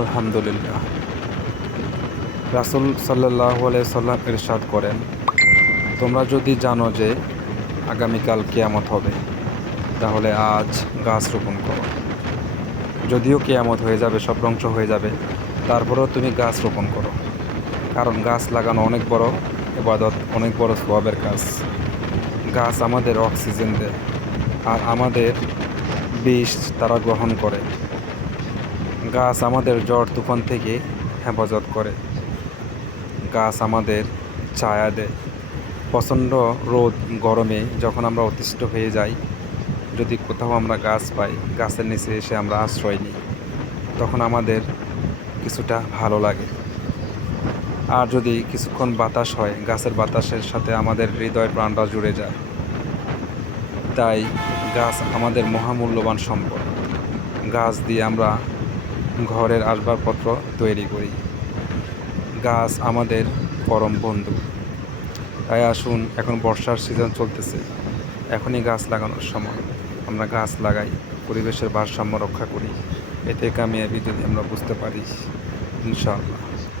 আলহামদুলিল্লাহ। রাসুল সাল্লাহ সাল্লাম ইরশাদ করেন, তোমরা যদি জানো যে আগামীকাল কেয়ামত হবে, তাহলে আজ গাছ রোপণ করো। যদিও কেয়ামত হয়ে যাবে, সব ধ্বংস হয়ে যাবে, তারপরেও তুমি গাছ রোপণ করো। কারণ গাছ লাগানো অনেক বড়, এবাদত অনেক বড় সোয়াবের কাজ। গাছ আমাদের অক্সিজেন দেয়, আর আমাদের বিষ তারা গ্রহণ করে। গাছ আমাদের জ্বর তুফান থেকে হেফাজত করে। গাছ আমাদের ছায়া দেয়। প্রচণ্ড রোদ গরমে যখন আমরা অতিষ্ঠ হয়ে যাই, যদি কোথাও আমরা গাছ পাই, গাছের নিচে এসে আমরা আশ্রয় নিই, তখন আমাদের কিছুটা ভালো লাগে। আর যদি কিছুক্ষণ বাতাস হয়, গাছের বাতাসের সাথে আমাদের হৃদয় প্রাণটা জুড়ে যায়। তাই গাছ আমাদের মহামূল্যবান সম্পদ। গাছ দিয়ে আমরা ঘরের আসবাবপত্র তৈরি করি। গাছ আমাদের পরম বন্ধু। তাই আসুন, এখন বর্ষার সিজন চলতেছে। এখনই গাছ লাগানোর সময়। আমরা গাছ লাগাই, পরিবেশের ভারসাম্য রক্ষা করি। এতে কামিয়াবি যদি আমরা বুঝতে পারি। ইনশাআল্লাহ।